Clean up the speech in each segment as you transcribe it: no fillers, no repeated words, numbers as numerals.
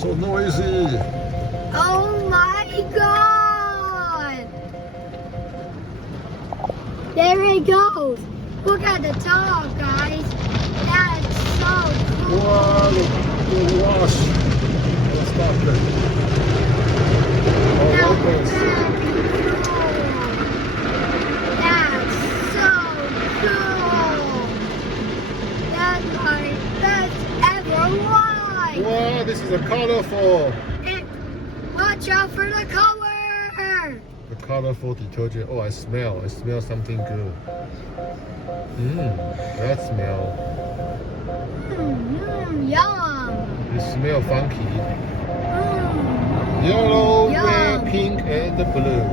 So noisy. Oh my god! There it goes. Look at the dog, guys. That's so cool. Wow, the wash. Let's stop that. Oh, That's look this. very cool. That's so cool. That's my best ever ride. Wow, this is a colorful. And watch out for the color. The colorful detergent. Oh, I smell something good. That smell. Yum. It smell funky. Mm. Yellow, Yum. red, pink, and the blue.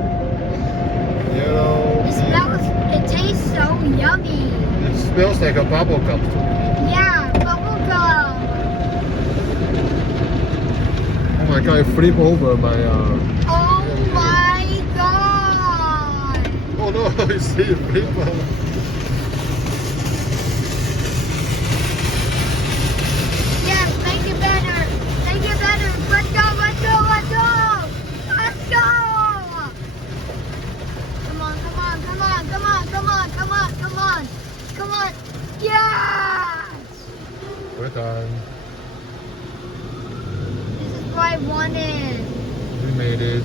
Yellow, It pink. smells, it tastes so yummy. It smells like a bubble gum to me. Yeah, bubblegum. Oh my god, I flip over my Oh my god. Oh no, you see it flip over. Yes, make it better. Make it better. Let's go, let's go, let's go. Let's go. Come on, come on, come on, come on, come on, come on, come on. Come on. Yes. We're done. This is what I wanted. We made it.